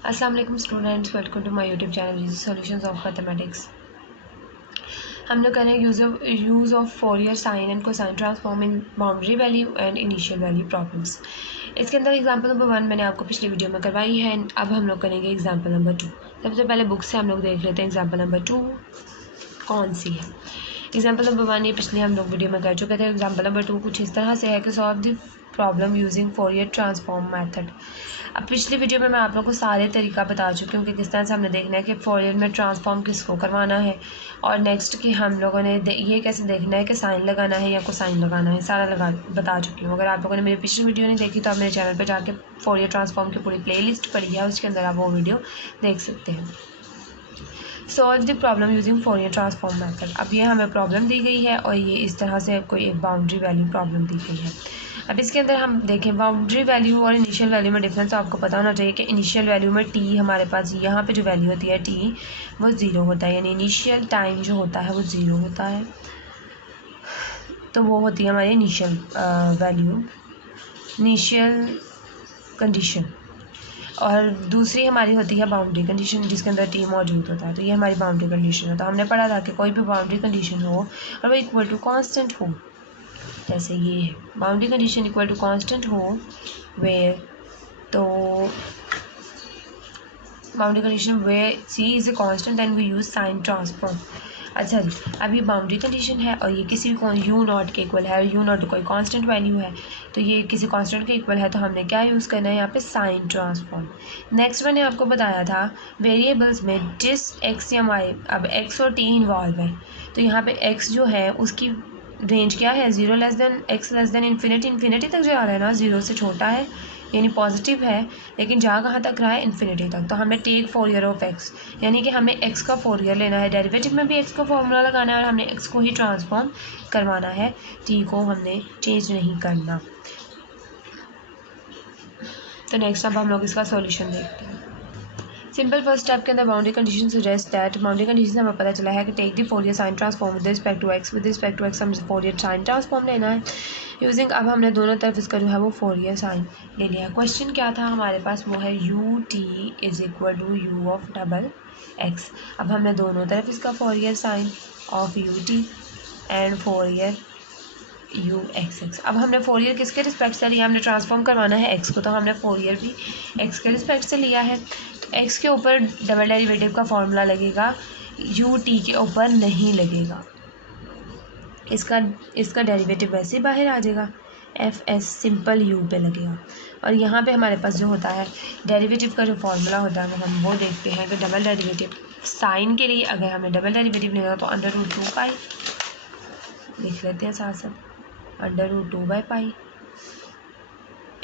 अस्सलाम वालेकुम students, welcome to my YouTube channel solutions of mathematics. हम लोग करेंगे use of Fourier sine and cosine transform in boundary value and initial value problems. इसके अंदर example number 1 मैंने आपको पिछली वीडियो में करवाई है। अब हम लोग करेंगे एग्जांपल नंबर 2। सबसे पहले बुक से हम लोग देख लेते हैं एग्जांपल नंबर 2 कौन सी है। एग्जांपल नंबर 1 ये पिछले हम लोग वीडियो में कर चुके थे। एग्जांपल नंबर 2 कुछ इस तरह से है कि solve the problem using Fourier transform method. अब पिछली वीडियो में मैं आप लोगों को सारे तरीका बता चुकी हूँ कि किस तरह से हमने देखना है कि फोरियर में ट्रांसफॉर्म किसको करवाना है, और नेक्स्ट कि हम लोगों ने ये कैसे देखना है कि साइन लगाना है या कोसाइन लगाना है, सारा बता चुकी हूँ। अगर आप लोगों ने मेरी पिछली वीडियो नहीं देखी तो आप मेरे चैनल पर जाके फोरियर ट्रांसफॉर्म की पूरी प्लेलिस्ट पड़ी है, उसके अंदर आप वो वीडियो देख सकते हैं। Solve the problem using Fourier transform method. अब ये हमें प्रॉब्लम दी गई है और ये इस तरह से कोई एक बाउंड्री वैल्यू प्रॉब्लम दी गई है। अब इसके अंदर हम देखें बाउंड्री वैल्यू और इनिशियल वैल्यू में डिफरेंस आपको पता होना चाहिए कि इनिशियल वैल्यू में टी हमारे पास यहाँ पे जो वैल्यू होती है टी वो ज़ीरो होता है, यानी इनिशियल टाइम जो होता है वो ज़ीरो होता है, तो वो होती है हमारी इनिशियल वैल्यू, इनिशियल कंडीशन। और दूसरी हमारी होती है बाउंड्री कंडीशन जिसके अंदर टी मौजूद होता है, तो ये हमारी बाउंड्री कंडीशन है। तो हमने पढ़ा था कि कोई भी बाउंड्री कंडीशन हो और वो इक्वल टू कांस्टेंट हो, जैसे ये है boundary condition equal to constant हो वेयर, तो boundary condition where C is a constant and we use sine transform. अच्छा जी, अब ये बाउंड्री कंडीशन है और ये किसी यू नॉट के इक्वल है, यू नॉट कोई कांस्टेंट वैल्यू है, तो ये किसी कांस्टेंट के इक्वल है, तो हमने क्या यूज़ करना है यहाँ पे साइन ट्रांसफॉर्म। नेक्स्ट मैंने आपको बताया था वेरिएबल्स में जिस एक्स या वाई, अब एक्स और टी इन्वॉल्व है, तो यहाँ पे एक्स जो है उसकी रेंज क्या है, zero less than x less than infinity, infinity तक जा रहा है ना, ज़ीरो से छोटा है यानी पॉजिटिव है, लेकिन जहाँ कहाँ तक रहा है इन्फिनिटी तक। तो हमें टेक फोरियर ऑफ एक्स, यानी कि हमें एक्स का फोरियर लेना है, डेरिवेटिव में भी एक्स का फॉर्मूला लगाना है और हमने एक्स को ही ट्रांसफॉर्म करवाना है, टी को हमने चेंज नहीं करना। तो नेक्स्ट अब हम लोग इसका सॉल्यूशन देखते हैं। सिंपल फर्स्ट स्टेप के अंदर boundary condition suggest that, boundary condition से हमें पता चला है कि take the Fourier sine transform with respect to X, with respect to X हम फोरियर साइन ट्रांसफॉर्म लेना है यूजिंग, अब हमने दोनों तरफ इसका जो है वो फोरियर साइन ले लिया है। क्वेश्चन क्या था हमारे पास, वो है U T is equal to U of double X. अब हमने दोनों तरफ इसका Fourier sine of U T and Fourier U X X. अब हमने फोरियर किसके रिस्पेक्ट से लिया, हमने ट्रांसफॉर्म करवाना है एक्स को, तो हमने फोरियर भी एक्स के रिस्पेक्ट से लिया है। तो एक्स के ऊपर डबल डेरिवेटिव का फॉर्मूला लगेगा, यू टी के ऊपर नहीं लगेगा, इसका डेरिवेटिव वैसे ही बाहर आ जाएगा, एफ एस सिंपल यू पे लगेगा। और यहाँ पे हमारे पास जो होता है डेरिवेटिव का जो फॉर्मूला होता है हम वो देखते हैं कि डबल डेरिवेटिव साइन के लिए अगर हमें डबल डेरिवेटिव लेगा तो अंडर रूट 2 पाई लिख लेते हैं साथ साथ, under root 2 by pi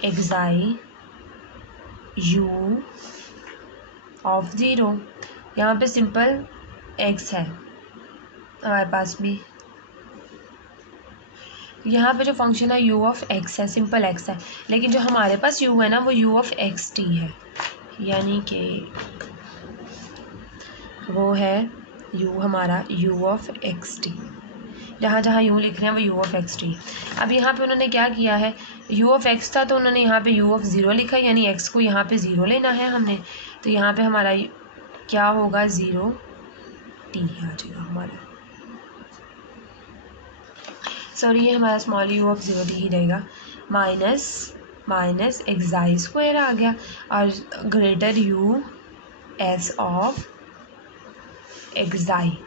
xi U of zero, यहाँ पे सिंपल एक्स है हमारे पास भी, यहाँ पे जो फंक्शन है यू ऑफ एक्स है, सिंपल एक्स है, लेकिन जो हमारे पास यू है ना वो यू ऑफ एक्स टी है, यानी कि वो है यू हमारा यू ऑफ एक्स टी, जहाँ जहाँ यू लिख रहे हैं वो यू ऑफ एक्स टी। अब यहाँ पे उन्होंने क्या किया है, यू ऑफ एक्स था तो उन्होंने यहाँ पे यू ऑफ ज़ीरो लिखा है, यानी एक्स को यहाँ पे ज़ीरो लेना है हमने, तो यहाँ पे हमारा क्या होगा, ज़ीरो टी आ जाएगा हमारा, सॉरी ये हमारा small U of zero T ही रहेगा, माइनस एक्साई स्क्वायर आ गया और greater U S of xi.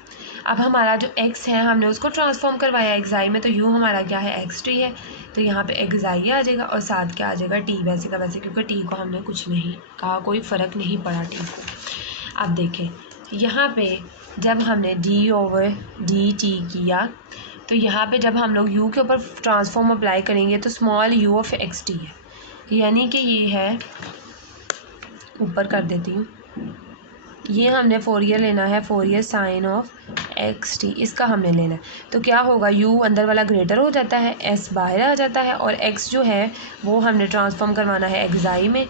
अब हमारा जो x है हमने उसको ट्रांसफॉर्म करवाया एक्साई में, तो u हमारा क्या है, एक्स टी है, तो यहाँ पे एक्साई आ जाएगा और साथ क्या आ जाएगा, t वैसे का वैसे, क्योंकि t को हमने कुछ नहीं कहा, कोई फ़र्क नहीं पड़ा t को। अब देखें यहाँ पे जब हमने d ओवर डी टी किया, तो यहाँ पे जब हम लोग u के ऊपर ट्रांसफॉर्म अप्लाई करेंगे तो small u of x T है, यानी कि ये है, ऊपर कर देती हूँ, ये हमने फोरियर लेना है, Fourier sine of x T, इसका हमने लेना है, तो क्या होगा, u अंदर वाला ग्रेटर हो जाता है, s बाहर आ जाता है, और x जो है वो हमने ट्रांसफॉर्म करवाना है एक्साई में,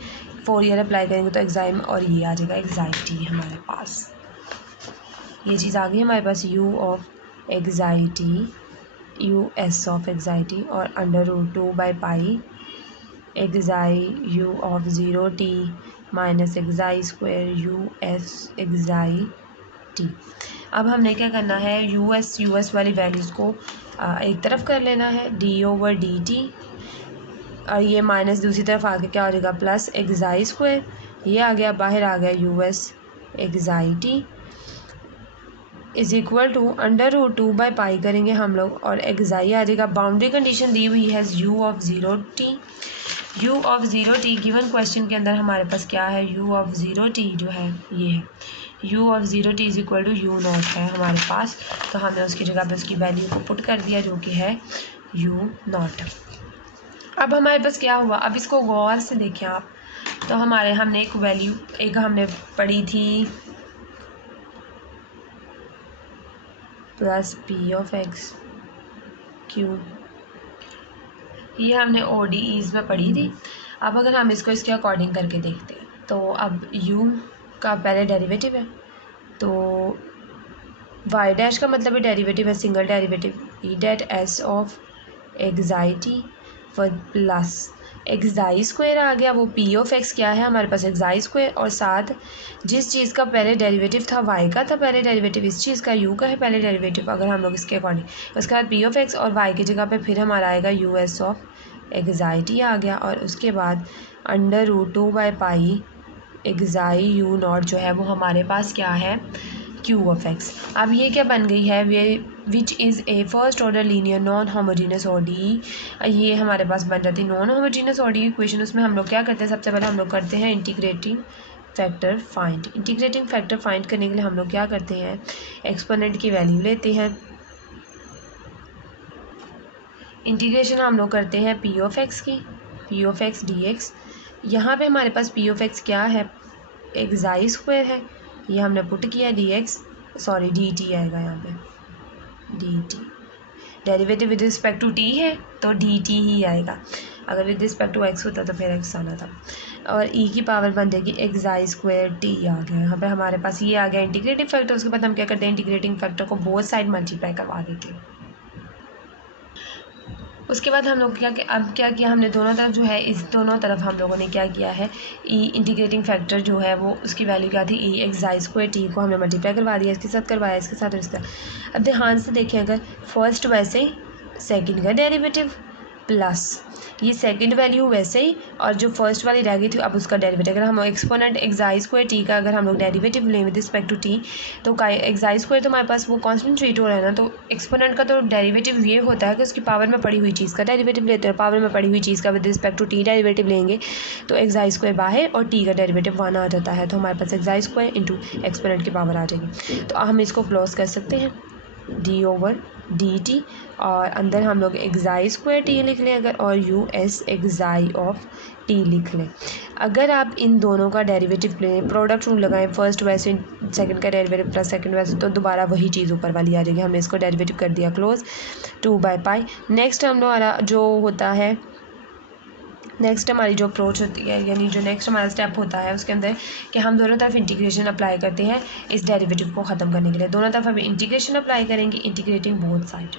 फोरियर अप्लाई करेंगे तो एक्साई में, और ये आ जाएगा एक्साई टी हमारे पास, ये चीज़ आ गई हमारे पास, u of xi t, U S of xi t और under root 2 by pi xi U of zero T minus xi square U S xi T. अब हमने क्या करना है, यू एस वाली वैल्यूज़ को एक तरफ कर लेना है, डी ओवर डी टी, और ये माइनस दूसरी तरफ आके क्या हो जाएगा प्लस एक्साई स्क्वायर, ये आ गया बाहर आ गया U S xi T is equal to √2/पाई करेंगे हम लोग और एक्साई आ जाएगा। बाउंड्री कंडीशन दी हुई है U of zero T given question के अंदर हमारे पास क्या है, यू ऑफ ज़ीरो टी जो है ये है, U of zero T is equal to U not है हमारे पास, तो हमने उसकी जगह पे उसकी वैल्यू को पुट कर दिया जो कि है यू नॉट। अब हमारे पास क्या हुआ, अब इसको गौर से देखें आप, तो हमने एक वैल्यू हमने पढ़ी थी plus P of x cube, ये हमने ODEs में पढ़ी थी। अब अगर हम इसको इसके अकॉर्डिंग करके देखते हैं तो अब u का पहले डेरिवेटिव है, तो y डैश का मतलब है डेरिवेटिव है सिंगल डेरिवेटिव ई डेट S of xi plus xi square आ गया, वो पी ऑफ एक्स क्या है हमारे पास एक्साई स्क्वायर, और साथ जिस चीज़ का पहले डेरिवेटिव था y का था पहले डेरिवेटिव, इस चीज़ का u का है पहले डेरिवेटिव अगर हम लोग इसके अकॉर्डिंग, उसके बाद पी ऑफ एक्स और y की जगह पे फिर हमारा आएगा U S of xi T आ गया, और उसके बाद √2/पाई एक्साई यू नॉट जो है वो हमारे पास क्या है क्यू ऑफ एक्स। अब ये क्या बन गई है, way which is a first order linear non homogeneous ODE, ये हमारे पास बन जाती है नॉन होमोजीनियस ODE इक्वेशन। उसमें हम लोग क्या करते हैं, सबसे पहले हम लोग करते हैं integrating factor find. Integrating factor find करने के लिए हम लोग क्या करते हैं, एक्सपोनेंट की वैल्यू लेते हैं, इंटीग्रेशन हम लोग करते हैं पी ऑफ एक्स की, P of x D x. यहाँ पर हमारे पास पी ऑफ एक्स क्या है एक्साई स्क्वायर है, ये हमने पुट किया डी टी आएगा यहाँ पे, D T derivative with respect to T है तो डी टी ही आएगा, अगर विद रिस्पेक्ट टू एक्स होता तो फिर एक्स आना था, और ई की पावर बन जाएगी एक्साई स्क्वायर टी आ गया यहाँ पे हमारे पास, ये आ गया इंटीग्रेटिव फैक्टर। उसके बाद हम क्या करते हैं, इंटीग्रेटिंग फैक्टर को बोथ साइड मल्टीप्लाई करवा देते हैं। उसके बाद हम लोग क्या किया हमने दोनों तरफ जो है, इस दोनों तरफ हम लोगों ने क्या किया है, ई इंटीग्रेटिंग फैक्टर जो है वो उसकी वैल्यू क्या थी, ई एक्साई स्क्वायर टी को हमने मल्टीप्लाई करवा दिया, इसके साथ करवाया, इसके साथ और इसका। अब ध्यान से देखें, अगर फर्स्ट वैसे ही सेकंड का डेरिवेटिव प्लस ये सेकंड वैल्यू वैसे ही, और जो फर्स्ट वाली रह गई थी अब उसका डेरिवेटिव, अगर हम एक्सपोनेंट एक्साई स्क्वायर टी का अगर हम लोग डेरिवेटिव लें विद रिस्पेक्ट टू टी, तो एक्साई स्क्वायर तो हमारे पास वो कांस्टेंट ट्रीट हो रहा है ना, तो एक्सपोनेंट का तो डेरिवेटिव ये होता है कि उसकी पावर में पड़ी हुई चीज़ का डेरिवेटिव लेते हैं, पावर में पड़ी हुई चीज़ का with respect to T derivative लेंगे तो एक्साई स्क्वायर बाहर और टी का डेरिवेटिव 1 आ जाता है, तो हमारे पास एक्साई स्क्वायर इंटू एक्सपोनेंट की पावर आ जाएगी। तो हम इसको क्लोज कर सकते हैं डी ओवर डी टी, और अंदर हम लोग एक्साई स्क्वायर टी लिख लें अगर, और यू एस एक्साई ऑफ टी लिख लें। अगर आप इन दोनों का डेरिवेटिव लें, प्रोडक्ट रूल लगाएं, फर्स्ट वैसे सेकंड का डेरिवेटिव प्लस सेकंड वैसे, तो दोबारा वही चीज़ ऊपर वाली आ जाएगी। हमने इसको डेरिवेटिव कर दिया क्लोज 2/पाई। नेक्स्ट हम लोग जो होता है, नेक्स्ट हमारी जो अप्रोच होती है, यानी जो नेक्स्ट हमारा स्टेप होता है उसके अंदर कि हम दोनों तरफ इंटीग्रेशन अप्लाई करते हैं इस डेरिवेटिव को ख़त्म करने के लिए। दोनों तरफ हम इंटीग्रेशन अप्लाई करेंगे, integrating both side,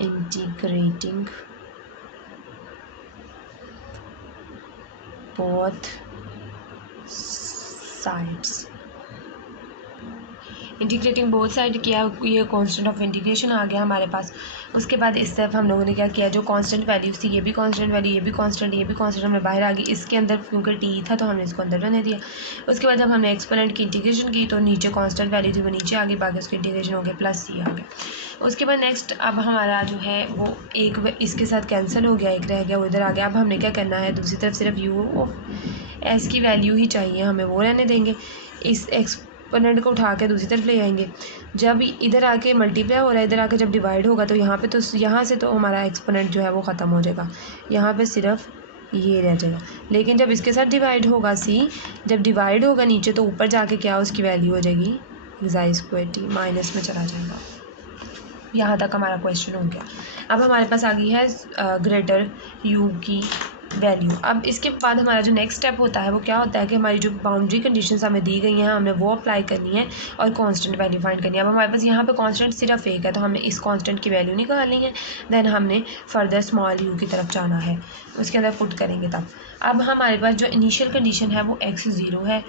integrating both sides, integrating both side किया, ये कांस्टेंट ऑफ इंटीग्रेशन आ गया हमारे पास। उसके बाद इस तरफ हम लोगों ने क्या किया, जो कांस्टेंट वैल्यूज थी, ये भी कांस्टेंट वैल्यू, ये भी कांस्टेंट हमें बाहर आ गई, इसके अंदर क्योंकि टी था तो हमने इसको अंदर रहने दिया। उसके बाद जब हमने एक्सपोनेंट की इंटीग्रेशन की तो नीचे कांस्टेंट वैल्यू थी वो नीचे आ गई, बाकी उसकी इंटीग्रेशन हो गया प्लस सी आ गया। उसके बाद नेक्स्ट अब हमारा जो है वो एक इसके साथ कैंसिल हो गया, एक रह गया वो इधर आ गया। अब हमने क्या करना है, दूसरी तरफ सिर्फ यू ऑफ एस की वैल्यू ही चाहिए, हमें वो रहने देंगे, इस एक्सपोनेंट को उठा के दूसरी तरफ ले आएंगे। जब इधर आके मल्टीप्लाई हो रहा है, इधर आके जब डिवाइड होगा तो यहाँ पे तो यहाँ से तो हमारा एक्सपोनेंट जो है वो ख़त्म हो जाएगा, यहाँ पे सिर्फ ये रह जाएगा। लेकिन जब इसके साथ डिवाइड होगा सी, जब डिवाइड होगा नीचे तो ऊपर जाके क्या उसकी वैल्यू हो जाएगी एक्साई स्क्वायर टी, माइनस में चला जाएगा। यहाँ तक हमारा क्वेश्चन हो गया। अब हमारे पास आ गई है ग्रेटर यू की वैल्यू। अब इसके बाद हमारा जो नेक्स्ट स्टेप होता है वो क्या होता है कि हमारी जो बाउंड्री कंडीशंस हमें दी गई हैं हमने वो अप्लाई करनी है और कांस्टेंट वैल्यू फाइंड करनी है। अब हमारे पास यहाँ पे कांस्टेंट सिर्फ एक है तो हमने इस कांस्टेंट की वैल्यू निकालनी है, देन हमने फर्दर स्मॉल यू की तरफ जाना है, उसके अंदर पुट करेंगे तब। अब हमारे पास जो इनिशियल कंडीशन है वो x0 है।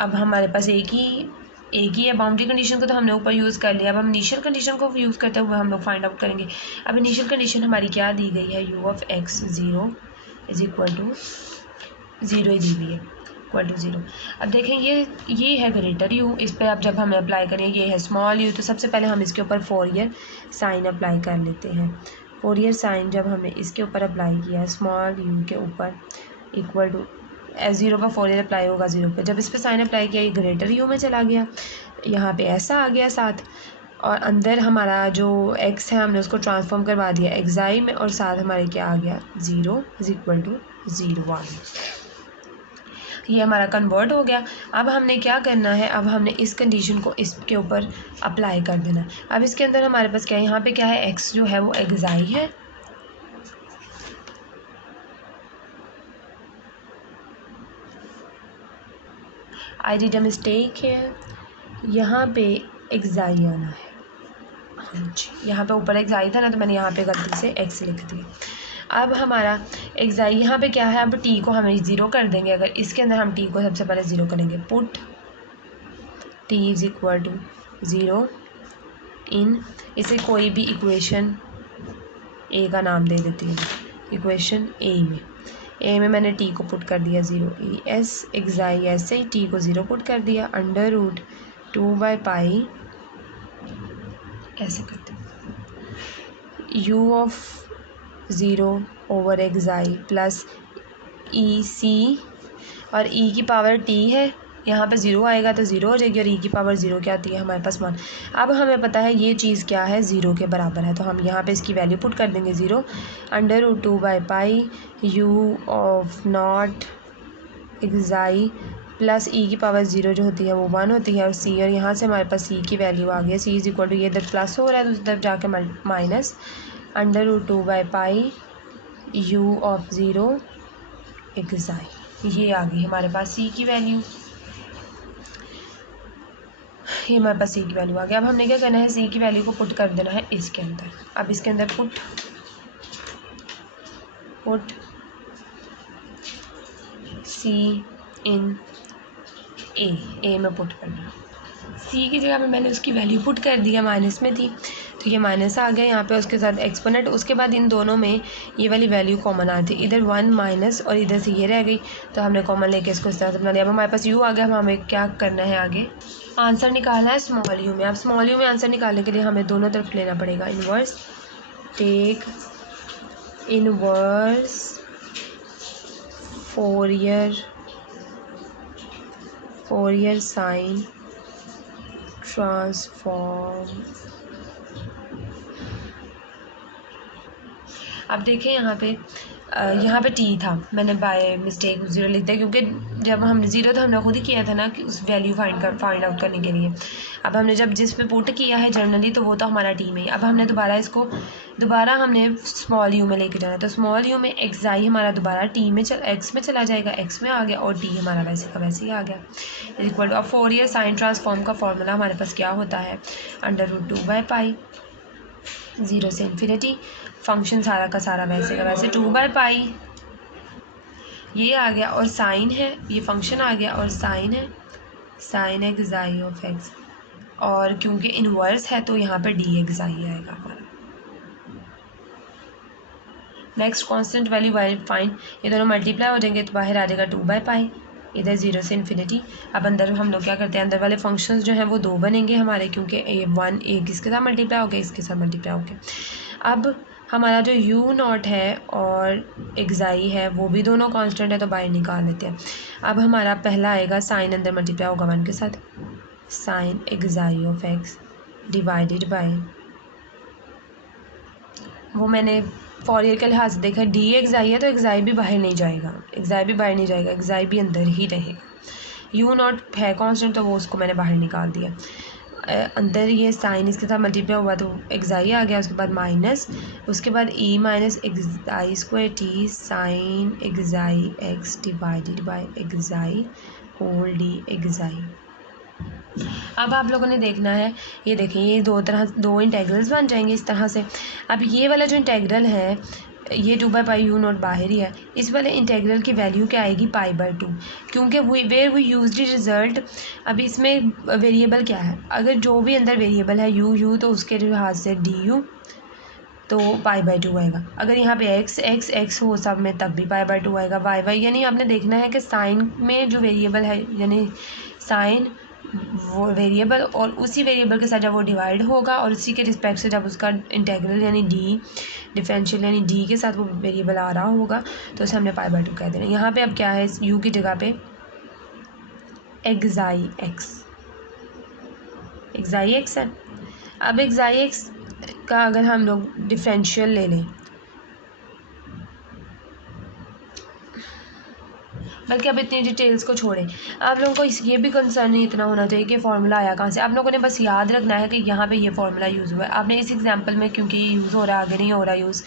अब हमारे पास एक ही है बाउंड्री कंडीशन को तो हमने ऊपर यूज़ कर लिया। अब हम इनिशियल कंडीशन को यूज़ करते हुए हम लोग फाइंड आउट करेंगे। अब इनिशियल कंडीशन हमारी क्या दी गई है, u of x0 is equal to 0 ही दी हुई है, इक्वल टू 0। अब देखें ये है ग्रेटर यू, इस पर अब जब हमें अप्लाई करें ये है स्मॉल यू, तो सबसे पहले हम इसके ऊपर फोरियर साइन अप्लाई कर लेते हैं। फोरियर साइन जब हमने इसके ऊपर अप्लाई किया स्मॉल यू के ऊपर इक्वल टू S0 पर फोरियर अप्लाई होगा 0 पे, जब इस पर साइन अप्लाई किया ये ग्रेटर यू में चला गया, यहाँ पे ऐसा आ गया साथ, और अंदर हमारा जो x है हमने उसको ट्रांसफॉर्म करवा दिया एक्साई में, और साथ हमारे क्या आ गया 0 इज इक्वल टू 0 आ गया। ये हमारा कन्वर्ट हो गया। अब हमने क्या करना है, अब हमने इस कंडीशन को इसके ऊपर अप्लाई कर देना है। अब इसके अंदर हमारे पास क्या है, यहाँ पे क्या है x जो है वो एक्साई है, आई डिड अ मिस्टेक है, यहाँ पे एक्साई आना है। हाँ जी, यहाँ पे ऊपर एक्साई था ना तो मैंने यहाँ पे गलती से x लिख दिया। अब हमारा एक्साई यहाँ पे क्या है, अब t को हम 0 कर देंगे। अगर इसके अंदर हम t को सबसे पहले 0 करेंगे, put t is equal to 0 in, इसे कोई भी इक्वेशन a का नाम दे देती हूँ, इक्वेशन a में मैंने t को पुट कर दिया 0, s एक्साई ऐसे ही t को 0 पुट कर दिया, अंडर रूट 2/पाई ऐसे करते हैं u of 0 over xi plus E C, और e की पावर t है, यहाँ पे 0 आएगा तो 0 हो जाएगी, और e की पावर 0 क्या आती है हमारे पास 1। अब हमें पता है ये चीज़ क्या है 0 के बराबर है, तो हम यहाँ पे इसकी वैल्यू पुट कर देंगे 0, अंडर रूट 2/पाई u of not xi plus e की पावर 0 जो होती है वो 1 होती है, और c, और यहाँ से हमारे पास c की वैल्यू आ गई, c इज इक्वल टू, ये इधर प्लस हो रहा है तो उस तरफ जाके माइनस, अंडर रूट 2/पाई u ऑफ 0 एक्साई, ये आ गई हमारे पास c की वैल्यू। ये हमारे पास c की वैल्यू आ गई। अब हमने क्या करना है, c की वैल्यू को पुट कर देना है इसके अंदर। अब इसके अंदर पुट c इन a में पुट करना, c की जगह पे मैंने उसकी वैल्यू पुट कर दिया, माइनस में थी तो ये माइनस आ गया यहाँ पे, उसके साथ एक्सपोनेंट, उसके बाद इन दोनों में ये वाली वैल्यू कॉमन आ थी, इधर 1 माइनस और इधर से ये रह गई, तो हमने कॉमन लेके इसको इस तरह से बना लिया। अब हमारे पास u आ गया, अब हमें क्या करना है आगे, आंसर निकालना है स्मॉल यू में। अब स्मॉल यू में आंसर निकालने के लिए हमें दोनों तरफ लेना पड़ेगा inverse, take inverse Fourier sine transform. अब देखें यहाँ पे t था, मैंने बाय मिस्टेक 0 लिख दिया, क्योंकि जब हमने 0 था हमने खुद ही किया था ना कि उस वैल्यू फाइंड आउट करने के लिए। अब हमने जब जिस पे पुट किया है जनरली तो वो तो हमारा t में ही, अब हमने दोबारा हमने स्मॉल यू में लेके जाना है, तो स्मॉल यू में एक्साई हमारा दोबारा t में x में चला जाएगा, x में आ गया, और t हमारा वैसे का वैसे ही आ गया इक्वल टू। अब फोरियर साइन ट्रांसफॉर्म का फॉर्मूला हमारे पास क्या होता है, अंडर रूट 2/पाई 0 से इन्फिनिटी, फंक्शन सारा का सारा वैसे का वैसे 2/पाई, ये आ गया, और साइन है, ये फंक्शन आ गया, और साइन है साइन एक्साई ऑफ x, और क्योंकि इनवर्स है तो यहाँ पे डी एक्साई आएगा हमारा। नेक्स्ट कांस्टेंट वैल्यू फाइंड, ये दोनों मल्टीप्लाई हो जाएंगे तो बाहर आ जाएगा 2/पाई, इधर 0 से इन्फिनिटी। अब अंदर हम लोग क्या करते हैं, अंदर वाले फंक्शंस जो हैं वो 2 बनेंगे हमारे, क्योंकि एक इसके साथ मल्टीप्लाई हो गया, इसके साथ मल्टीप्लाई हो गया। अब हमारा जो u नॉट है और एक्साई है वो भी दोनों कांस्टेंट है तो बाहर निकाल लेते हैं। अब हमारा पहला आएगा साइन अंदर मल्टीप्लाई होगा 1 के साथ, sine xi of x divided by, वो मैंने फॉरियर के लिहाज से देखा डी एक्साई है तो एक्साई भी बाहर नहीं जाएगा, एक्साई भी अंदर ही रहेगा। u नॉट है कांस्टेंट तो वो उसको मैंने बाहर निकाल दिया। अंदर ये साइन इसके साथ मल्टीप्लाई हुआ तो एक्साई आ गया, उसके बाद माइनस, उसके बाद E minus xi square T sine xi X divided by xi whole D xi. अब आप लोगों ने देखना है, ये देखें ये दो इंटेग्रल्स बन जाएंगे इस तरह से। अब ये वाला जो इंटेग्रल है ये 2/πu0 बाहर ही है, इस वाले इंटेग्रल की वैल्यू क्या आएगी π/2, क्योंकि वी यूज्ड रिजल्ट। अब इसमें वेरिएबल क्या है, अगर जो भी अंदर वेरिएबल है u तो उसके लिहाज से du तो π/2 आएगा। अगर यहाँ पे x हो सब में तब भी π/2 आएगा। y यानी आपने देखना है कि साइन में जो वेरिएबल है यानी साइन वो वेरिएबल और उसी वेरिएबल के साथ जब वो डिवाइड होगा और उसी के रिस्पेक्ट से जब उसका इंटेग्रल यानी डी डिफरेंशियल यानी डी के साथ वो वेरिएबल आ रहा होगा तो उसे हमने π/2 कह देना। यहाँ पे अब क्या है, यू की जगह पे एक्साई एक्स है। अब एक्साई एक्स का अगर हम लोग डिफरेंशियल ले लें, बल्कि अब इतनी डिटेल्स को छोड़ें, आप लोगों को ये भी कंसर्न नहीं इतना होना चाहिए कि फार्मूला आया कहाँ से। आप लोगों ने बस याद रखना है कि यहाँ पे ये फार्मूला यूज़ हुआ है। आपने इस एग्जांपल में क्योंकि ये यूज़ हो रहा है आगे नहीं हो रहा यूज़,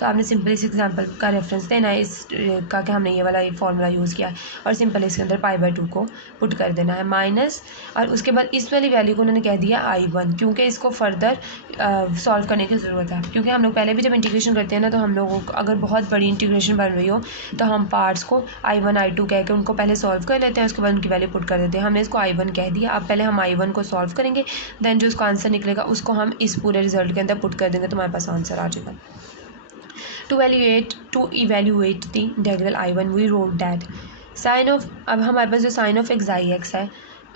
तो आपने सिंपल इस एग्जांपल का रेफरेंस देना है इस का कि हमने ये वाला फार्मूला यूज़ किया है और सिंपल इसके अंदर π/2 को पुट कर देना है माइनस, और उसके बाद इस वाली वैल्यू को उन्होंने कह दिया I1 क्योंकि इसको फर्दर सॉल्व करने की ज़रूरत है। क्योंकि हम लोग पहले भी जब इंटीग्रेशन करते हैं ना तो हम लोगों को अगर बहुत बड़ी इंटीग्रेशन बन रही हो तो हम पार्ट्स को I1 I2 कह के उनको पहले सॉल्व कर लेते हैं, उसके बाद उनकी वैल्यू पुट कर देते हैं। हमने इसको I1 कह दिया, अब पहले हम I1 को सॉल्व करेंगे, देन जो उसका आंसर निकलेगा उसको हम इस पूरे रिजल्ट के अंदर पुट कर देंगे तो हमारे पास आंसर आ जाएगा। To evaluate the integral I1 we wrote that sine of, अब हमारे पास जो साइन ऑफ एक्साई एक्स है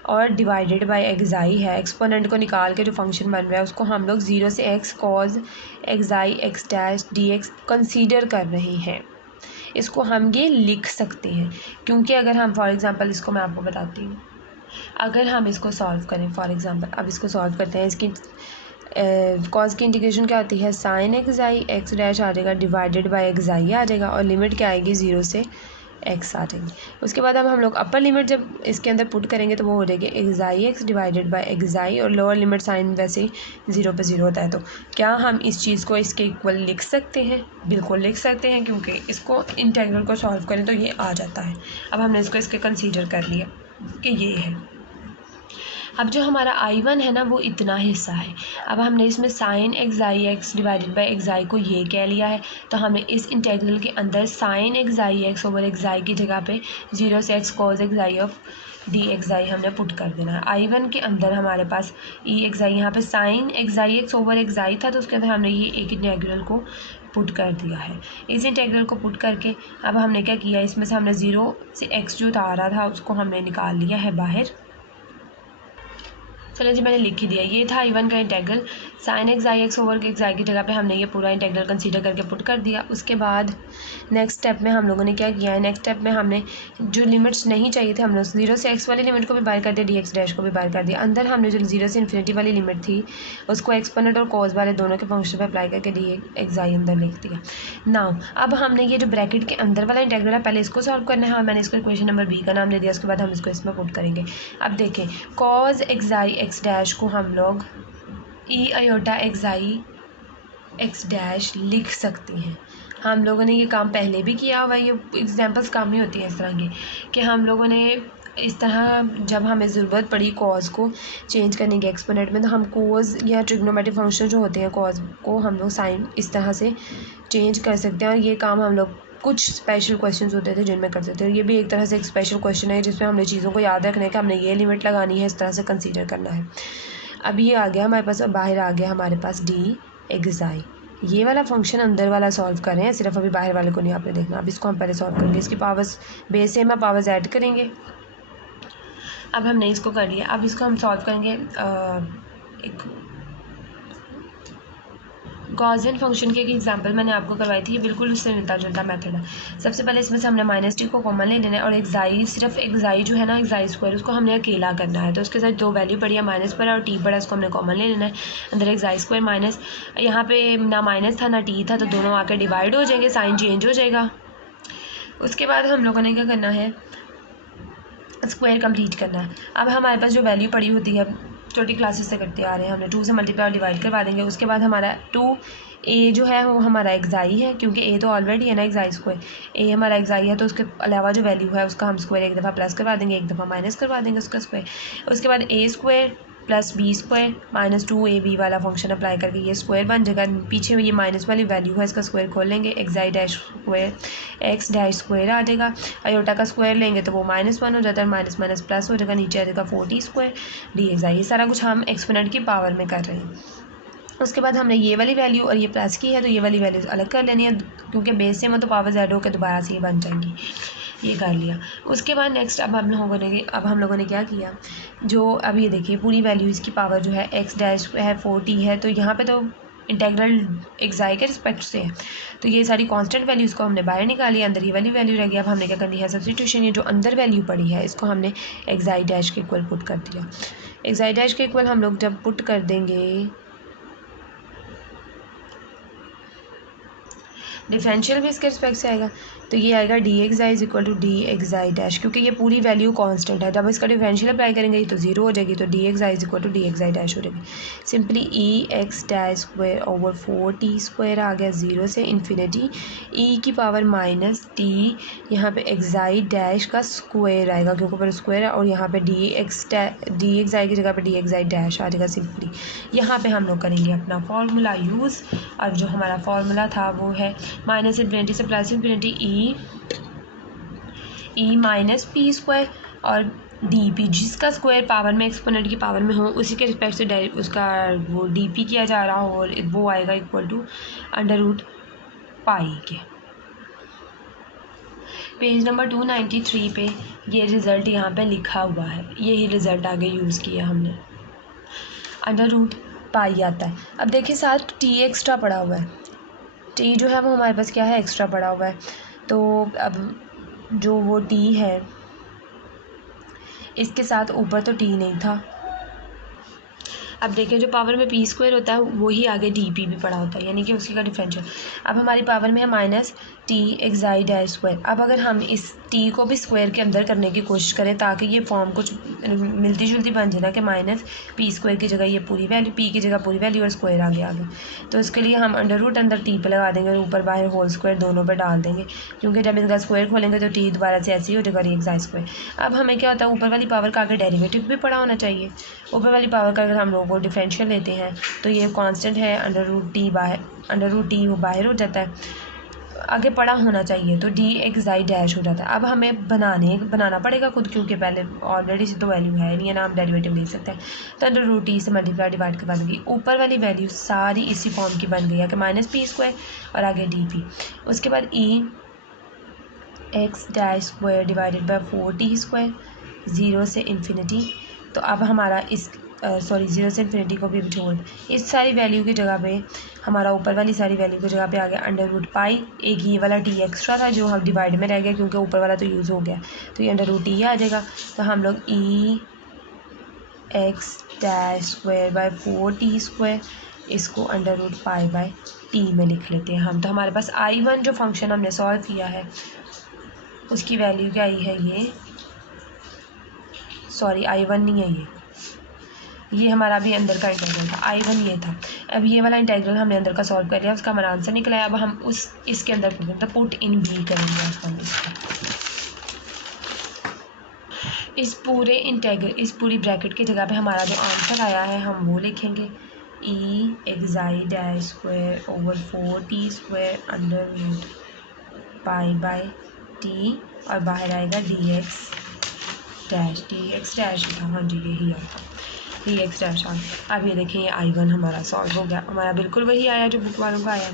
और डिवाइडेड बाय एक्साई है, एक्सपोनेंट को निकाल के जो फंक्शन बन रहा है उसको हम लोग 0 से x cos एक्साई x dash D x consider कर रहे हैं। इसको हम ये लिख सकते हैं क्योंकि अगर हम फॉर एग्ज़ाम्पल इसको मैं आपको बताती हूँ, अगर हम इसको सॉल्व करें फॉर एग्ज़ाम्पल, अब इसको सॉल्व करते हैं, इसकी कॉज की इंटीग्रेशन क्या होती है, साइन एक्साई एक्स डैश आ जाएगा डिवाइडेड बाय एक्साई आ जाएगा और लिमिट क्या आएगी 0 से x आ जाएगी। उसके बाद अब हम लोग अपर लिमिट जब इसके अंदर पुट करेंगे तो वो हो जाएगी एक्साई एक्स डिवाइडेड बाय एक्साई और लोअर लिमिट साइन वैसे ही 0 पे 0 होता है। तो क्या हम इस चीज़ को इसके इक्वल लिख सकते हैं, बिल्कुल लिख सकते हैं क्योंकि इसको इंटीग्रल को सॉल्व करें तो ये आ जाता है। अब हमने इसको इसके कंसीडर कर लिया कि ये है। अब जो हमारा I1 है ना वो इतना हिस्सा है, अब हमने इसमें sine xi X divided by xi को ये कह लिया है तो हमने इस इंटीग्रल के अंदर sine xi X over xi की जगह पे 0 से x cos xi of D xi हमने पुट कर देना है। I1 के अंदर हमारे पास ई एक्साई, यहाँ पे sine xi X over xi था तो उसके अंदर हमने ये एक इंटीग्रल को पुट कर दिया है। इस इंटीग्रल को पुट करके अब हमने क्या किया, इसमें से हमने 0 से x जो आ रहा था उसको हमने निकाल लिया है बाहर। चलो जी मैंने लिख ही दिया, ये था I1 का integral, sine xi X over xi की जगह पे हमने ये पूरा इंटीग्रल कंसीडर करके पुट कर दिया। उसके बाद नेक्स्ट स्टेप में हम लोगों ने क्या किया है, नेक्स्ट स्टेप में हमने जो लिमिट्स नहीं चाहिए थे हम लोग 0 से x वाली लिमिट को भी बाहर कर दिया, डी एक्स डैश को भी बाहर कर दिया। अंदर हमने जो 0 से इन्फिनिटी वाली लिमिट थी उसको एक्सपोनेंट और कॉज वाले दोनों के फंक्शन पर अप्लाई करके डी एक्साई अंदर लिख दिया। नाउ अब हमने ये जो ब्रैकेट के अंदर वाला इंटीग्रल है पहले इसको सॉल्व करना है और मैंने इसको इक्वेशन नंबर बी का नाम दे दिया, उसके बाद हम इसको इसमें पुट करेंगे। अब देखें कॉज एक्साई एक्स डैश को हम लोग ई आयोटा एक्साई एक्स डैश लिख सकते हैं। हम लोगों ने ये काम पहले भी किया हुआ, ये एग्जांपल्स काम ही होती है इस तरह की कि हम लोगों ने इस तरह जब हमें ज़रूरत पड़ी कॉज को चेंज करने के एक्सपोनेंट में तो हम कॉज या ट्रिग्नोमेट्रिक फंक्शन जो होते हैं कॉज को हम लोग साइन इस तरह से चेंज कर सकते हैं और ये काम हम लोग कुछ स्पेशल क्वेश्चंस होते थे जिनमें करते थे। और ये भी एक तरह से एक स्पेशल क्वेश्चन है जिसमें हमने चीज़ों को याद रखना है कि हमने ये लिमिट लगानी है, इस तरह से कंसीडर करना है। अब ये आ गया हमारे पास और बाहर आ गया हमारे पास डी एक्साई। ये वाला फंक्शन अंदर वाला सॉल्व कर रहे हैं, सिर्फ अभी बाहर वाले को नहीं आपने देखना। अब इसको हम पहले सॉल्व करेंगे, इसकी पावर्स बेस से हम पावर्स ऐड करेंगे। अब हमने इसको कर लिया, अब इसको हम सॉल्व करेंगे एक गॉसियन फंक्शन की एक एग्जांपल मैंने आपको करवाई थी, ये बिल्कुल उससे मिलता जुलता मेथड है। सबसे पहले इसमें से हमने माइनस टी को कॉमन ले लेना है और एक्साई सिर्फ एक्साई जो है ना एक्साई स्क्वायर उसको हमने अकेला करना है, तो उसके साथ दो वैल्यू पड़ी है, माइनस पर और टी पड़ा, उसको हमने कॉमन ले लेना है। अंदर एक्साई स्क्वायर माइनस, यहाँ पे ना माइनस था ना टी था तो दोनों आकर डिवाइड हो जाएंगे, साइन चेंज हो जाएगा। उसके बाद हम लोगों ने क्या करना है, स्क्वायर कंप्लीट करना है। अब हमारे पास जो वैल्यू पड़ी होती है छोटी क्लासेस से करते आ रहे हैं, हमने 2 से मल्टीप्लाई डिवाइड करवा देंगे। उसके बाद हमारा 2a जो है वो हमारा एक्साई है, क्योंकि a तो ऑलरेडी है ना एक्साई स्क्वायर, a हमारा एक्साई है, तो उसके अलावा जो वैल्यू है उसका हम स्क्वायर एक दफ़ा प्लस करवा देंगे, एक दफ़ा माइनस करवा देंगे उसका स्क्वायर। उसके बाद a square plus B square minus 2ab वाला फंक्शन अप्लाई करके ये स्क्वायर बन जाएगा। पीछे ये माइनस वाली वैल्यू है, इसका स्क्वायर खोल लेंगे, xi dash square X dash square आ जाएगा। आयोटा का स्क्वायर लेंगे तो वो -1 हो जाता है, माइनस माइनस प्लस हो जाएगा, नीचे आ जाएगा 4t स्क्वायर डी एक्साई। ये सारा कुछ हम एक्सपोनेंट की पावर में कर रहे हैं। उसके बाद हमने ये वाली वैल्यू और ये प्लस की है, तो ये वाली वैल्यू अलग कर लेनी है, क्योंकि बेस सेम हो तो पावर जेड होकर दोबारा से ये बन जाएंगी। ये कर लिया। उसके बाद नेक्स्ट अब हम लोगों ने क्या किया, जो अब ये देखिए पूरी वैल्यू इसकी पावर जो है एक्स डैश है 4t है, तो यहाँ पे तो इंटेग्रल एक्साई के रिस्पेक्ट से है, तो ये सारी कांस्टेंट वैल्यूज़ को हमने बाहर निकाली, अंदर ये वाली वैल्यू रह गई। अब हमने क्या करनी है सब्स्टिट्यूशन, ये जो अंदर वैल्यू पड़ी है इसको हमने एक्साई डैश के इक्वल पुट कर दिया। एक्साई डैश के इक्वल हम लोग जब पुट कर देंगे, डिफरेंशियल भी इसके रिस्पेक्ट से आएगा, तो ये आएगा D xi is equal to D xi dash, क्योंकि ये पूरी वैल्यू कांस्टेंट है। जब इसका डिफरेंशियल अप्लाई करेंगे ये तो 0 हो जाएगी, तो D xi is equal to D xi dash हो जाएगी। Simply E X dash square over 4t square आ गया 0 से इन्फिनिटी ई की पावर माइनस टी, यहाँ पे एक्साई डैश का स्क्वायर आएगा क्योंकि ऊपर स्क्वायर है, और यहाँ पे डी एक्साई की जगह पे डी एक्साई डैश आ जाएगा। सिंपली यहाँ पे हम लोग करेंगे अपना फार्मूला यूज़, और जो हमारा फार्मूला था वो है माइनस इन्फिनिटी से plus infinity E minus P square और डी पी, जिसका स्क्वायर पावर में एक्सपोनेंट की पावर में हो उसी के रिस्पेक्ट से उसका वो डी पी किया जा रहा हो, और वो आएगा equal to under root pi के। पेज नंबर 293 पे ये रिज़ल्ट यहाँ पे लिखा हुआ है, यही रिज़ल्ट आगे यूज़ किया हमने, अंडर रूट पाई आता है। अब देखिए साथ टी एक्स्ट्रा पड़ा हुआ है, टी जो है वो हमारे पास क्या है एक्स्ट्रा पड़ा हुआ है, तो अब जो वो टी है इसके साथ ऊपर तो टी नहीं था। अब देखिए जो पावर में पी स्क्वायर होता है वही आगे डी पी भी पड़ा होता है, यानी कि उसी का डिफरेंशियल। अब हमारी पावर में है माइनस टी एक्साई डैश स्क्वायर। अब अगर हम इस टी को भी स्क्वायर के अंदर करने की कोशिश करें ताकि ये फॉर्म कुछ मिलती जुलती बन जाए ना, कि माइनस पी स्क्वायर की जगह ये पूरी वैल्यू, पी की जगह पूरी वैल्यू और स्क्वायर आगे, तो इसके लिए हम अंडर रूट अंदर टी पे लगा देंगे और ऊपर बाहर होल स्क्वायर दोनों पे डाल देंगे, क्योंकि जब इनका स्क्वायर खोलेंगे तो टी दोबारा से ऐसे ही हो जाएगा एक्साई स्क्वायर। अब हमें क्या होता है, ऊपर वाली पावर का आगे डेरिवेटिव भी पड़ा होना चाहिए। ऊपर वाली पावर का अगर हम लोग को डिफरेंशियल लेते हैं तो ये कांस्टेंट है, अंडर रूट टी वो बाहर हो जाता है, आगे पड़ा होना चाहिए, तो डी एक्साई डैश हो जाता है। अब हमें बनाना पड़ेगा खुद, क्योंकि पहले ऑलरेडी से तो वैल्यू है नहीं है ना, हम डेरिवेटिव ले सकते हैं, तो अंडर रूट टी से मल्टीप्लाई डिवाइड करवा देंगे। ऊपर वाली वैल्यू सारी इसी फॉर्म की बन गई है कि माइनस पी स्क्वायर और आगे डी पी। उसके बाद E X dash square divided by 4t square 0 से इन्फिनिटी, तो अब हमारा इस 0 से इन्फिनिटी को भी छोड़, इस सारी वैल्यू की जगह पे हमारा ऊपर वाली सारी वैल्यू की जगह पे आ गया अंडर रूट पाई। एक ये वाला टी एक्स्ट्रा था जो हम डिवाइड में रह गया क्योंकि ऊपर वाला तो यूज़ हो गया, तो ये अंडर रूट टी आ जाएगा। तो हम लोग E X dash square by 4t square इसको under root pi by T में लिख लेते हैं हम। तो हमारे पास I1 जो फंक्शन हमने सॉल्व किया है उसकी वैल्यू क्या आई है, ये सॉरी I1 नहीं है, ये हमारा भी अंदर का इंटेग्रल था, I1 ये था। अब ये वाला इंटेग्रल हमने अंदर का सॉल्व कर लिया, उसका हमारा आंसर निकला है। अब हम इसके अंदर पुट इन भी करेंगे हम इस पूरी ब्रैकेट की जगह पे हमारा जो आंसर आया है हम वो लिखेंगे, E xi dash square over 4t square under root pi by T, और बाहर आएगा डी एक्स डैश था, हाँ जी यही आएगा डी एक्स डैश। अब ये देखें ये I1 हमारा सॉल्व हो गया, हमारा बिल्कुल वही आया जो बुक वालों का आया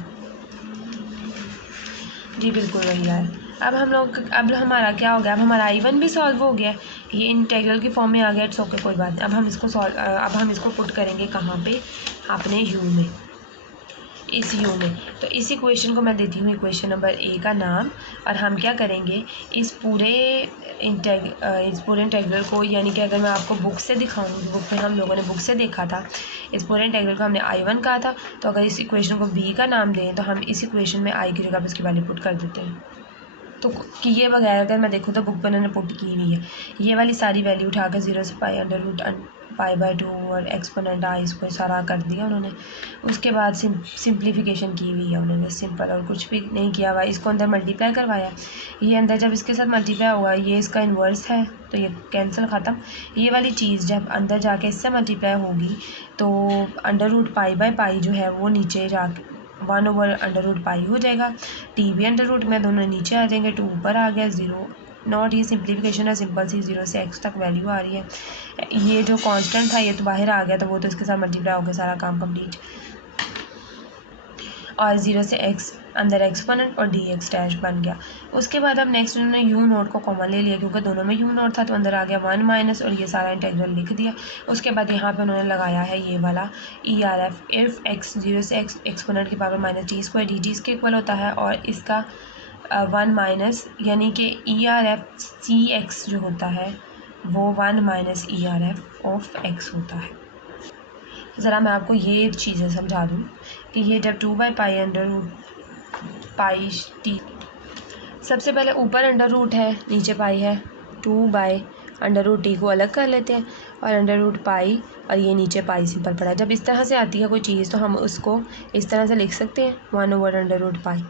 जी, बिल्कुल वही आया। अब हमारा क्या हो गया, अब हमारा I1 भी सॉल्व हो गया, ये इंटेग्रल की फॉर्म में आ गया, इट्स ओके कोई बात नहीं। अब हम इसको पुट करेंगे कहाँ पे, अपने यू में, इस यू में। तो इस इक्वेशन को मैं देती हूँ इक्वेशन नंबर ए का नाम, और हम क्या करेंगे इस पूरे इंटेग्रल को, यानी कि अगर मैं आपको बुक से दिखाऊँ, बुक में हम लोगों ने बुक से देखा था, इस पूरे इंटेग्रल को हमने I1 कहा था, तो अगर इस इक्वेशन को बी का नाम दें तो हम इस इक्वेशन में आई की जगह पर इसकी वैल्यू पुट कर देते हैं। तो किए बगैर अगर मैं देखूँ तो बुक पर उन्होंने पुट की हुई है, ये वाली सारी वैल्यू उठा कर 0 से पाई अंडर रूट पाई/2 और एक्सपोनेंट आई स्क्वायर सारा कर दिया उन्होंने। उसके बाद सिंप्लीफिकेशन की हुई है उन्होंने, सिंपल, और कुछ भी नहीं किया हुआ। इसको अंदर मल्टीप्लाई करवाया, ये अंदर जब इसके साथ मल्टीप्लाई हुआ, ये इसका इन्वर्स है तो ये कैंसिल ख़त्म। ये वाली चीज़ जब अंदर जाके इससे मल्टीप्लाई होगी तो √पाई/पाई जो है वो नीचे जाके 1/√पाई हो जाएगा। टी भी अंडर रूट में, दोनों नीचे आ जाएंगे, 2 ऊपर आ गया, 0 नॉट, ये सिंप्लीफिकेशन है सिंपल सी, 0 से x तक वैल्यू आ रही है। ये जो कांस्टेंट था ये तो बाहर आ गया, तो वो तो इसके साथ मल्टीप्लाई हो गया, सारा काम कंप्लीट। और 0 से x अंदर एक्सपोनेंट और dx' बन गया। उसके बाद अब नेक्स्ट उन्होंने u नोट को कॉमन ले लिया, क्योंकि दोनों में u नोट था तो अंदर आ गया 1 माइनस, और ये सारा इंटेग्रल लिख दिया। उसके बाद यहाँ पे उन्होंने लगाया है ये वाला ERF, इफ़ x 0 से x एक्सपोनेंट की पावर -t² dt इसके इक्वल होता है, और इसका 1 माइनस, यानी कि ERF CX जो होता है वो 1 माइनस ERF ऑफ x होता है। ज़रा मैं आपको ये चीज़ें समझा दूँ कि ये जब 2/π/√πt, सबसे पहले ऊपर अंडर रूट है, नीचे पाई है, 2/√t को अलग कर लेते हैं, और √π, और ये नीचे पाई सिंपल पड़ा है। जब इस तरह से आती है कोई चीज़ तो हम उसको इस तरह से लिख सकते हैं, 1/√π।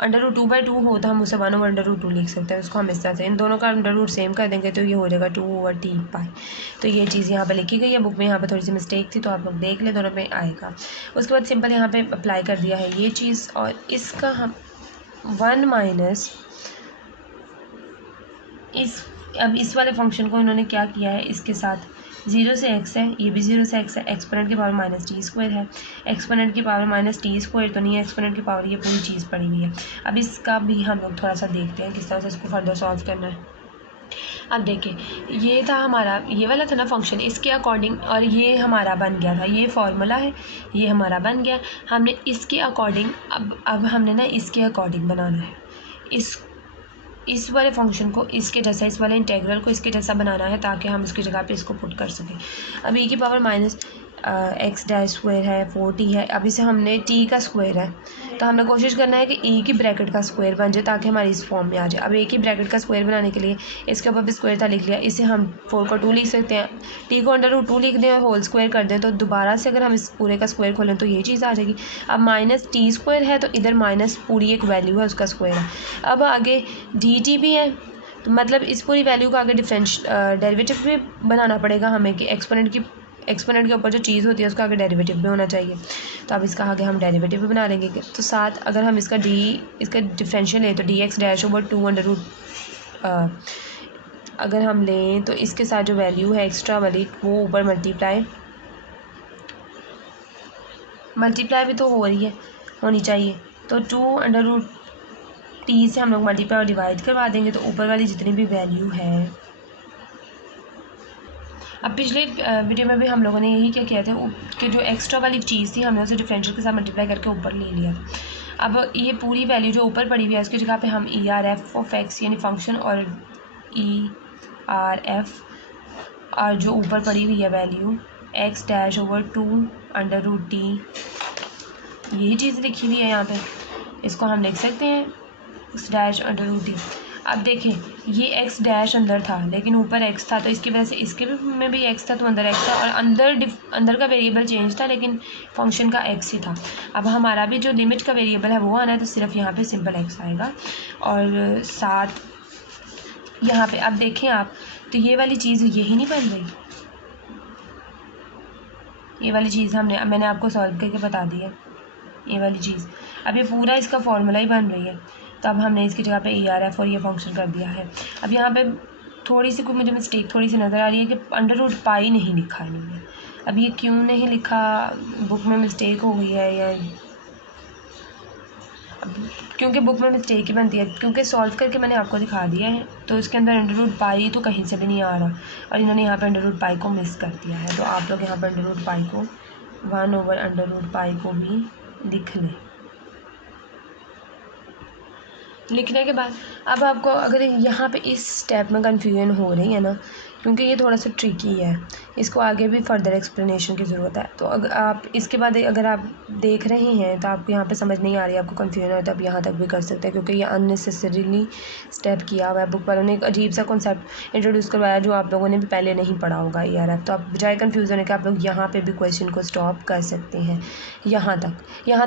√2/2 हो तो हम उसे 1/√2 लिख सकते हैं, उसको हम इस तरह से, इन दोनों का अंडर रूट सेम कर देंगे तो ये हो जाएगा 2/t/π। तो ये चीज़ यहाँ पे लिखी गई है बुक में, यहाँ पे थोड़ी सी मिस्टेक थी तो आप लोग देख लें, दोनों में आएगा। उसके बाद सिंपल यहाँ पे अप्लाई कर दिया है ये चीज़, और इसका हम 1 माइनस अब इस वाले फंक्शन को इन्होंने क्या किया है, इसके साथ 0 से x है, ये भी 0 से x है, एक्सपोनेंट की पावर -t² है, एक्सपोनेंट की पावर -t² तो नहीं है, एक्सपोनेंट की पावर ये पूरी चीज़ पड़ी हुई है। अब इसका भी हम लोग थोड़ा सा देखते हैं किस तरह से इसको फर्दर सॉल्व करना है। अब देखिए, ये था हमारा, ये वाला था ना फंक्शन, इसके अकॉर्डिंग, और ये हमारा बन गया था, ये फार्मूला है, ये हमारा बन गया। हमने इसके अकॉर्डिंग अब हमने ना इसके अकॉर्डिंग बनाना है, इस वाले फंक्शन को इसके जैसा, इस वाले इंटेग्रल को इसके जैसा बनाना है, ताकि हम इसकी जगह पे इसको पुट कर सकें। अब e की पावर -x' है, 4t है, अब इसे हमने t का स्क्वायर है, तो हमने कोशिश करना है कि e की ब्रैकेट का स्क्वायर बन जाए ताकि हमारी इस फॉर्म में आ जाए। अब a की ब्रैकेट का स्क्वायर बनाने के लिए इसके ऊपर भी स्क्वायर था लिख लिया, इसे हम 4 को 2 लिख सकते हैं, t को √2 लिख दें और होल स्क्वायर कर दें, तो दोबारा से अगर हम इस पूरे का स्क्वायर खोलें तो ये चीज़ आ जाएगी। अब -t² है तो इधर माइनस पूरी एक वैल्यू है उसका स्क्वायर है। अब आगे dt भी है, तो मतलब इस पूरी वैल्यू का आगे डेरिवेटिव भी बनाना पड़ेगा हमें, कि एक्सपोनेंट के ऊपर जो चीज़ होती है उसका आगे डेरिवेटिव भी होना चाहिए। तो अब इसका आगे हम डेरिवेटिव भी बना लेंगे। तो साथ अगर हम इसका डिफरेंशियल लें तो dx'/2 अगर हम लें तो इसके साथ जो वैल्यू है एक्स्ट्रा वाली वो ऊपर मल्टीप्लाई भी तो हो रही है, होनी चाहिए, तो 2/t से हम लोग मल्टीप्लाई और डिवाइड करवा देंगे, तो ऊपर वाली जितनी भी वैल्यू है। अब पिछले वीडियो में भी हम लोगों ने यही क्या किया था कि जो एक्स्ट्रा वाली चीज़ थी हमने उसे डिफरेंशियल के साथ मल्टीप्लाई करके ऊपर ले लिया। अब ये पूरी वैल्यू जो ऊपर पड़ी हुई है इसकी जगह पे हम ERF ऑफ x यानी फंक्शन, और ERF और जो ऊपर पड़ी हुई है वैल्यू x'/2 यही चीज़ लिखी हुई है यहाँ पे, इसको हम लिख सकते हैं x'/√t। अब देखें, ये x' अंदर था लेकिन ऊपर x था, तो इसकी वजह से इसके में भी x था तो अंदर x था, और अंदर का वेरिएबल चेंज था लेकिन फंक्शन का x ही था। अब हमारा भी जो लिमिट का वेरिएबल है वो आना है, तो सिर्फ यहाँ पे सिंपल x आएगा, और साथ यहाँ पे अब देखें आप, तो ये वाली चीज़ यही नहीं बन रही, ये वाली चीज़ मैंने आपको सॉल्व करके बता दी है, ये वाली चीज़ अब ये पूरा इसका फॉर्मूला ही बन रही है। तो अब हमने इसकी जगह पे ERF और ये फंक्शन कर दिया है। अब यहाँ पे थोड़ी सी मुझे मिस्टेक थोड़ी सी नज़र आ रही है कि √π नहीं लिखा है इन्होंने। अब ये क्यों नहीं लिखा, बुक में मिस्टेक हो गई है या क्योंकि बुक में मिस्टेक ही बनती है, क्योंकि सॉल्व करके मैंने आपको दिखा दिया है तो इसके अंदर √π तो कहीं से भी नहीं आ रहा, और इन्होंने यहाँ पे √π को मिस कर दिया है। तो आप लोग यहाँ पर √π को 1/√π को भी लिख लें। लिखने के बाद अब आपको अगर यहाँ पे इस स्टेप में कन्फ्यूजन हो रही है ना, क्योंकि ये थोड़ा सा ट्रिकी है, इसको आगे भी फर्दर एक्सप्लेनेशन की ज़रूरत है। तो अगर आप इसके बाद अगर आप देख रहे हैं तो आपको यहाँ पे समझ नहीं आ रही, आपको कन्फ्यूजन है, तो आप यहाँ तक भी कर सकते हैं, क्योंकि ये अननेसेसरीली स्टेप किया हुआ है। बुक वालों ने एक अजीब सा कॉन्सेप्ट इंट्रोड्यूस करवाया जो आप लोगों ने भी पहले नहीं पढ़ा होगा ERF। तो आप बजाय कन्फ्यूज़न होने के आप लोग यहाँ पर भी क्वेश्चन को स्टॉप कर सकते हैं। यहाँ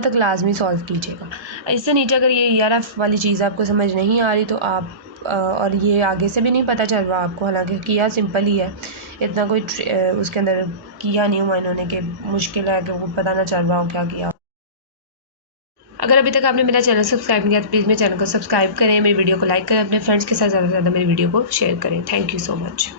तक लाजमी सॉल्व कीजिएगा। इससे नीचे अगर ये ERF वाली चीज़ आपको समझ नहीं आ रही तो आप और ये आगे से भी नहीं पता चल रहा आपको, हालांकि किया सिंपल ही है, इतना कोई उसके अंदर किया नहीं हुआ इन्होंने कि मुश्किल है कि वो पता ना चल रहा हो क्या किया। अगर अभी तक आपने मेरा चैनल सब्सक्राइब नहीं किया तो प्लीज़ मेरे चैनल को सब्सक्राइब करें, मेरी वीडियो को लाइक करें, अपने फ्रेंड्स के साथ ज़्यादा से ज़्यादा मेरी वीडियो को शेयर करें। Thank you so much.